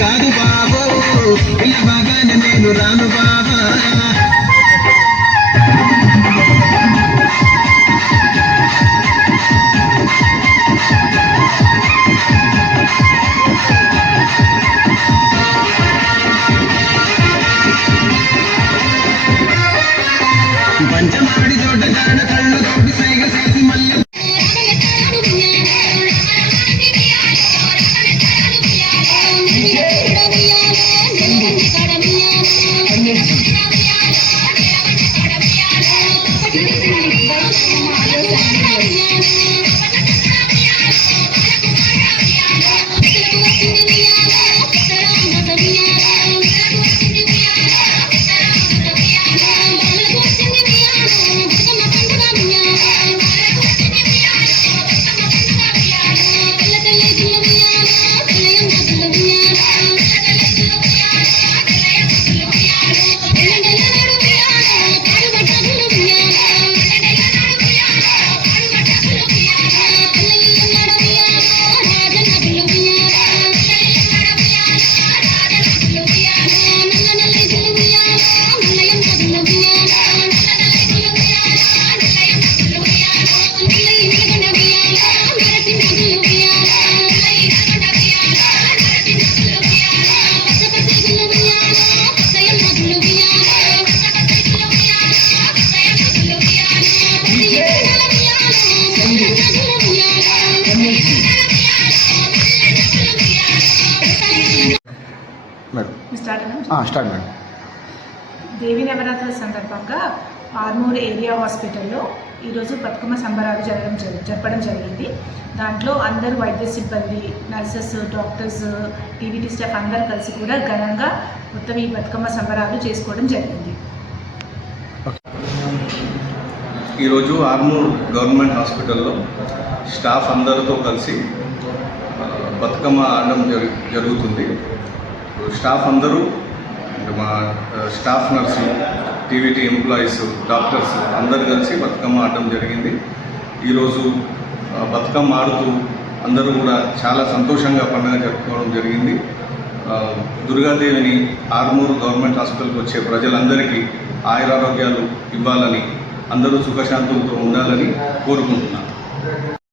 కాదు బాబు. ఇలా బాగానే నేను రాను బాబా. స్టార్ట్ అన్నా? ఆ, స్టార్ట్ మేడం దేవి నవరాత్రుల సందర్భంగా ఆర్మూర్ ఏరియా హాస్పిటల్లో ఈరోజు బతుకమ్మ సంబరాలు జరగడం జరి జరపడం జరిగింది. దాంట్లో అందరూ వైద్య సిబ్బంది నర్సెస్ డాక్టర్స్ టీవీటీ స్టాఫ్ అందరూ కలిసి కూడా ఘనంగా మొత్తం ఈ బతుకమ్మ సంబరాలు చేసుకోవడం జరిగింది. ఈరోజు ఆర్మూర్ గవర్నమెంట్ హాస్పిటల్లో స్టాఫ్ అందరితో కలిసి బతుకమ్మ ఆడడం జరు జరుగుతుంది. స్టాఫ్ అందరూ అంటే మా స్టాఫ్ నర్సులు టీవీటీ ఎంప్లాయీస్ డాక్టర్స్ అందరు కలిసి బతుకమ్మ ఆడడం జరిగింది. ఈరోజు బతుకమ్మ ఆడుతూ అందరూ కూడా చాలా సంతోషంగా పండుగ జరుపుకోవడం జరిగింది. దుర్గాదేవిని ఆర్మూర్ గవర్నమెంట్ హాస్పిటల్కి వచ్చే ప్రజలందరికీ ఆయురారోగ్యాలు ఇవ్వాలని అందరూ సుఖశాంతులతో ఉండాలని కోరుకుంటున్నాను.